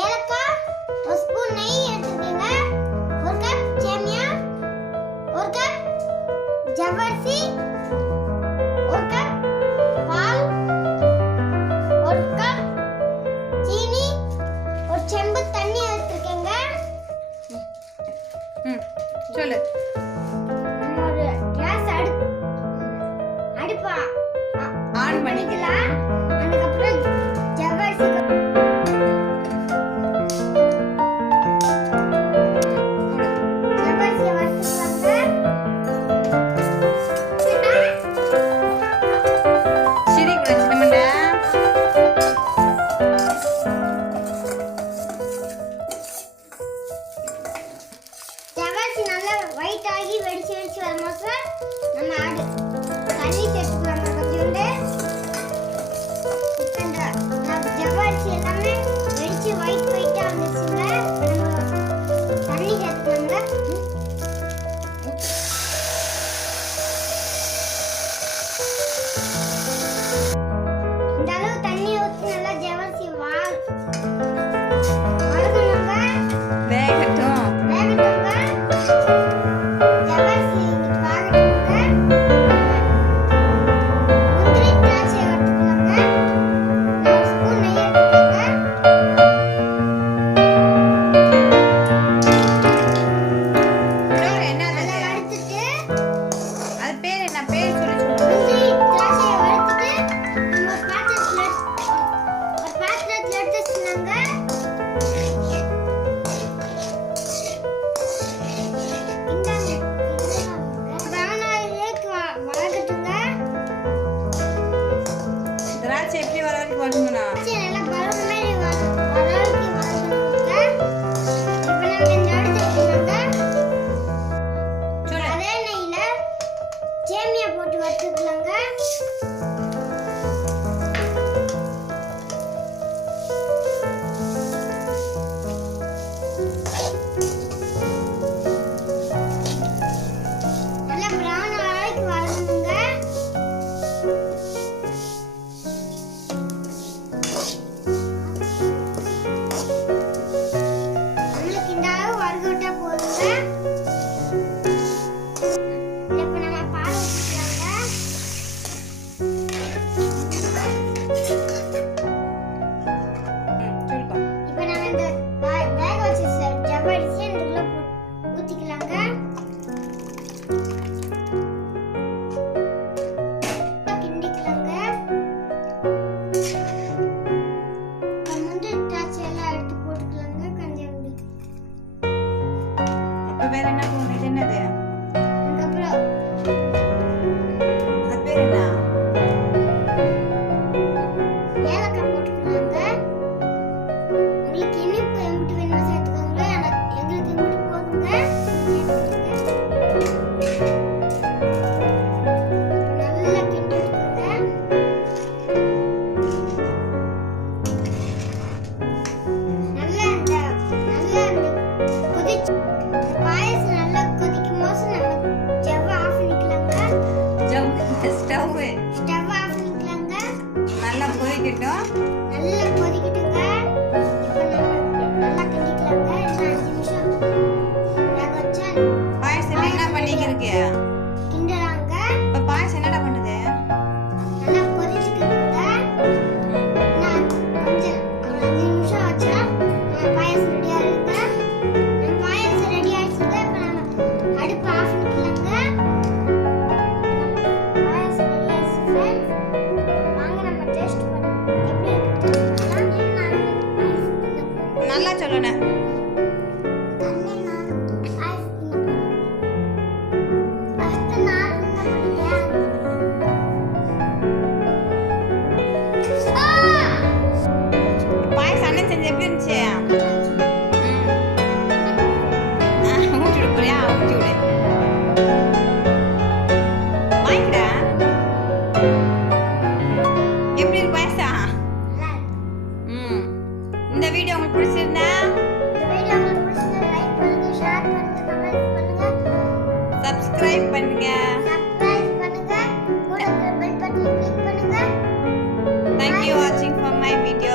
ஏலக்காய், ஒரு ஸ்பூன் நெய் எடுத்துக்கோங்க, ஒரு கப் சேமியா, ஒரு கப் ஜவ்வரிசி, ஒரு கப் பால், ஒரு கப் சீனி, ஒரு செம்பு தண்ணி எடுத்துக்கோங்க. சொல்லு. ஒரு கேஸ் அடுப்பா ஆன் பண்ணிக்கலாம். அதுக்கப்புறம் ஜவ்வரிசி ஜவ்வரிசியை வறுத்துக்கலாங்க. சரி கூட சின்னமண்டா. ஜவ்வரிசி நல்லா ஒயிட் ஆகி வெடிச்சு வரும்போது நம்ம தண்ணி சேர்த்துக்கலாங்க கொஞ்சோண்டு. இப்போ இந்த ஜவ்வரிசி எல்லாமே வெடிச்சு ஒயிட்டா வந்துச்சுங்க. நம்ம தண்ணி சேர்த்துக்கலாங்க. இந்த அளவு தண்ணி ஊற்றி நல்லா ஜவ்வரிசி வதக்கணுங்க. வேகட்டும். வேகட்டுங்க. ஜவ்வரிசி வேகட்டுங்க. முந்திரி திராட்சை எடுத்துக்கலாங்க. ஒரு ஸ்பூன் நெய் எடுத்துக்கோங்க. என்னது நல்லா வறுத்துட்டு அது பேர் என்ன? பேர் சொல்லு. முந்திரி திராட்சையை வறுத்துட்டு நம்ம ஒரு பாத்திரத்துல எடுத்து வச்சுக்கலாங்க. திராட்சை எப்படி வர வரைக்கும் வதங்கணும்? சொல்லு. அதே நெய்ல சேமியா போட்டு வறுத்துக்கலாங்க. நல்லா brown ஆகி வதங்கணுங்க. நம்மளுக்கு இந்த அளவு வறுத்துட்டா போதுங்க. இப்போ நம்ம பால் ஊத்திக்கலாங்க. சொல்லுப்பா. இப்போ நம்ம இந்த வேக வச்ச ஜவ்வரிசி இதுக்குள்ள ஊத்திக்கலாங்க. கிண்டிக்கலாங்க. முந்திரி திராட்சை எல்லாம் எடுத்து போட்டுக்கலாங்க. கொஞ்சம் அப்ப வேற என்ன போகணும்? இது என்னது? அதுக்கப்புறம் அது பேர் என்ன? ஏலக்காய் போட்டுக்கலாங்க. உங்களுக்கு இனிப்பு எங்கிட்டு வேணுமோ சேர்த்துக்கோங்க. எங்களுக்கு இங்கிட்டு போதுங்க. நல்லா கிண்டி விட்டுக்கோங்க. நல்லா இந்த கொதிச்சு பாயசம் நல்லா கொதிக்கும் போது நம்ம ஸ்டவ் ஆஃப் பண்ணிக்கலாங்க. ஸ்டவ் ஸ்டவ் ஆஃப் பண்ணிக்கலாங்க. நல்லா கொதிக்கட்டும். நல்லா கொதிக்கட்டுங்க. இப்போ நம்ம நல்லா கிண்டிக்கலாங்க. இன்னும் 5 நிமிஷம் வேக வச்சா பாயசம் என்ன பண்ணிக்கிருக்கு? கிண்டலாங்க. இப்ப பாயசம் என்னடா பண்ணுது? நல்லா கொதிச்சுக்கிட்டுங்க. இன்னும் கொஞ்சம் ஒரு 5 நிமிஷம் வச்சா நம்ம பாயசம் ரெடி ஆயிடுங்க. நம்ம பாயசம் ரெடி ஆயிடுச்சுங்க. இப்போ நம்ம அடுப்பு ஆஃப் பண்ணிக்கலாங்க. பாயசம் ரெடி ஆயிடுச்சு ஃப்ரெண்ட்ஸ். வாங்க நம்ம டேஸ்ட் பண்ணலாம். எப்படி இருக்கு? நல்லா சொல்லணும். பாயசம் அண்ணன் செஞ்சு எப்படி இருந்துச்சு? ஊட்டி விட போறியா? ஊட்டி விடு. வாங்கிடா. எப்படி இருக்கு பாயசம்? இந்த வீடியோ உங்களுக்கு பிடிச்சிருந்தா சப்ஸ்கிரைப் பண்ணுங்க. Thank you watching for my video.